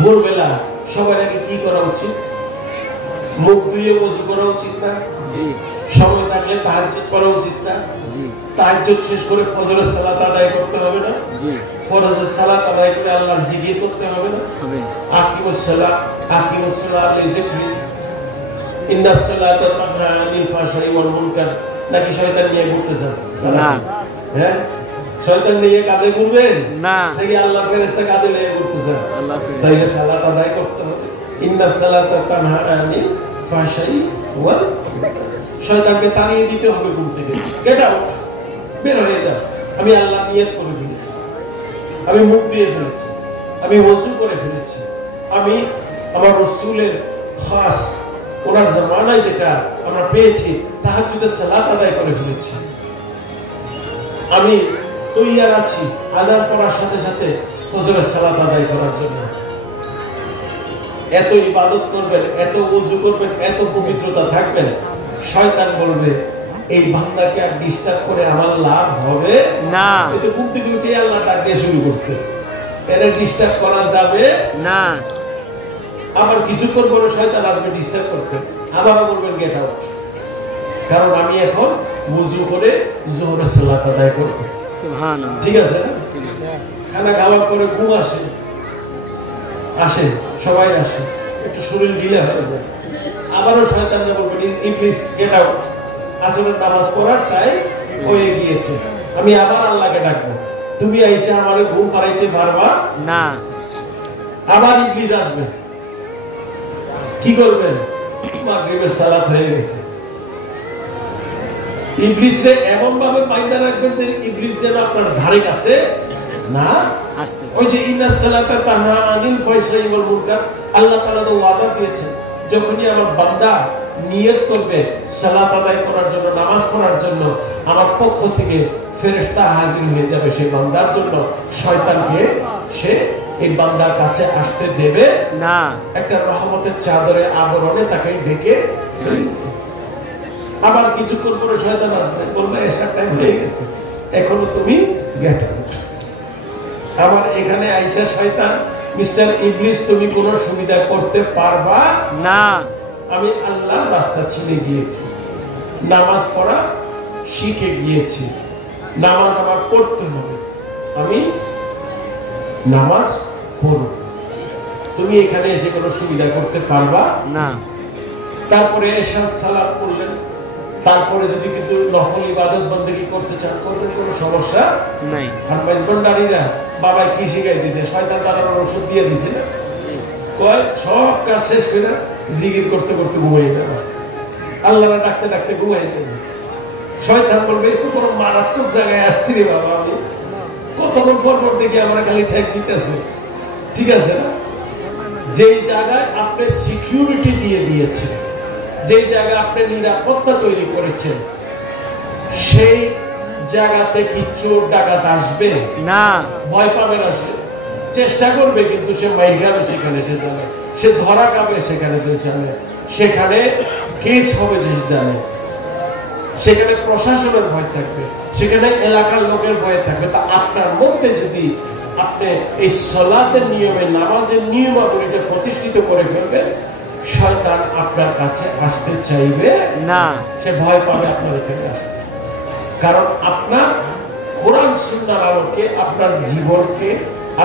ভোরবেলা সবার আগে কি করা উচিত? মুখ ধুয়ে ওযু করা উচিত না? সময় থাকলে তাহাজ্জুদ পড়া উচিত না? তাহাজ্জুদ শেষ করে ফজরের সালাত আদায় করতে হবে না? ফরজের সালাত আদায় করে আল্লাহর জিকির করতে হবে না? আকিমুস সালাত লিযিকরি ইন্নাস সালাতা তানহা আনিল ফাহশাই ওয়াল মুনকার। নাকি শয়তান নিয়ে ঘুরতে চান? না। হ্যাঁ, শয়তান নিয়ে কাঁধে ঘুরবেন না, নাকি আল্লাহর ফেরেশতা কাঁধে নিয়ে ঘুরতে চান? তাইলে সালাত আদায় করতে হবে। ইন্নাস সালাতা তানহা আনিল ফাহশাই ওয়াল মুনকার। শয়তানকে তাড়িয়ে দিতে হবে ঘুম থেকে। গেট আউট, বের হয়ে যাও। আমি আল্লাহ নিয়ত করে ফেলেছি, আমি মুখ দিয়ে ফেলেছি, আমি ওযু করে ফেলেছি, আমি আমার রাসূলের খাস ওনার জামানায় যেটা আমরা পেয়েছি তাহাজ্জুদের সালাত আদায় করে ফেলেছি। আমি তৈয়ার আছি আযান পড়ার সাথে সাথে ফজরের সালাত আদায় করার জন্য। এত ইবাদত করবেন, এত ওযু করবেন, এত পবিত্রতা থাকবেন, শয়তান বলবে এই বান্দাকে আর ডিস্টার্ব করে আমার লাভ হবে না। এতে ঘুম থেকে উঠে আল্লাহ ডাক দিয়ে শুরু করছে, এর ডিস্টার্ব করা যাবে না। আবার কিছুক্ষণ পরে শয়তান আসবে ডিস্টার্ব করতে, আবারও বলবেন গেট আউট, কারণ আমি এখন ওযু করে যোহরের সালাত আদায় করব। সুবহানাল্লাহ, ঠিক আছে না? খানা খাওয়ার পরে ঘুম আসে, সবাই আসে, একটু শরীর ঢিলা হয়ে যায়, আবারও শয়তান বলবেন ইবলিস গেট আউট, আসরের নামাজ পড়ার টাইম হয়ে গিয়েছে, আমি আবার আল্লাহকে ডাকবো, তুমি আইসা আমারে ঘুম পাড়াইতে পারবা না। আবার ইবলিস আসবে, কি করবেন? মাগরিবের সালাত হয়ে গেছে। ইবলিসে এমন ভাবে পাইদা রাখবেন যে ইবলিস যেন আপনার ধারে কাছে না আসতে। ওই যে ইন্নাস সালাতা তানহা আনিল ফাহশাই ওয়াল মুনকার, আল্লাহ তাআলা তো ওয়াদা দিয়েছেন, যখনই আমার বান্দা নিয়ত করবে সালাত আদায় করার জন্য, নামাজ পড়ার জন্য, আমার পক্ষ থেকে ফেরেশতা হাজির হয়ে যাবে সেই বান্দার জন্য। শয়তানকে সে এই বান্দার কাছে আসতে দেবে না, একটা রহমতের চাদরে আবরণে তাকে ঢেকে ফেলবে। আবার কিছুক্ষণ পরে শয়তান আসবে, বলবে এশার টাইম হয়ে গেছে, এখনো তুমি গেট আউট। আবার এখানে আইসা শয়তান, মিস্টার ইবলিস তুমি কোনো সুবিধা করতে পারবা না, আমি আল্লাহর রাস্তা ছেড়ে গিয়েছি, নামাজ পড়া শিখে গিয়েছি, নামাজ আমার পড়তে হবে, আমি নামাজ পড়ব, তুমি এখানে এসে কোনো সুবিধা করতে পারবা না। তারপরে এশার সালাত পড়লেন, তারপরে যদি কিন্তু নফল ইবাদত বন্দেগী করতে চান, করবেন, কোনো সমস্যা নাই। আর মেজবান্ডারিরা বাবা কি শিখাই দিয়েছে, শয়তান তাড়ানোর ওষুধ দিয়ে দিছে না, কয় সব কাজ শেষ করে জিকির করতে করতে ঘুমিয়ে যাবে, আল্লাহরা ডাকতে ডাকতে ঘুমিয়ে যাবে। শয়তান বলবে এত বড় মারাত্মক জায়গায় আসছি রে বাবা, আমি কতক্ষণ পর পর দেখি আমার খালি ঠেক দিতেছে, ঠিক আছে না? যেই জায়গায় আপনি সিকিউরিটি দিয়ে দিয়েছেন, যেই জায়গায় আপনি নিরাপত্তা তৈরি করেছেন, সেই জায়গাতে কি চোর ডাকাত আসবে না? ভয় পাবে না, সে চেষ্টা করবে, কিন্তু সে মাইর খাবে সেখানে, সে জানে, সে ধরা খাবে সেখানে, যে জানে সেখানে কেস হবে, যে জানে সেখানে প্রশাসনের ভয় থাকবে, সেখানে এলাকার লোকের ভয় থাকবে। তা আপনার মধ্যে যদি আপনি এই সালাতের নিয়মে, নামাজের নিয়মাবলীটা প্রতিষ্ঠিত করে ফেলবেন, শয়তান আপনার কাছে আসতে চাইবে না, সে ভয় পাবে আপনার এখানে আসতে, কারণ আপনার কোরআন সুন্নাহর আলোকে আপনার জীবনকে,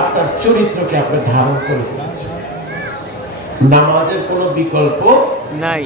আপনার চরিত্রকে আপনি ধারণ করে ফেলেছেন। নামাজের কোনো বিকল্প নাই।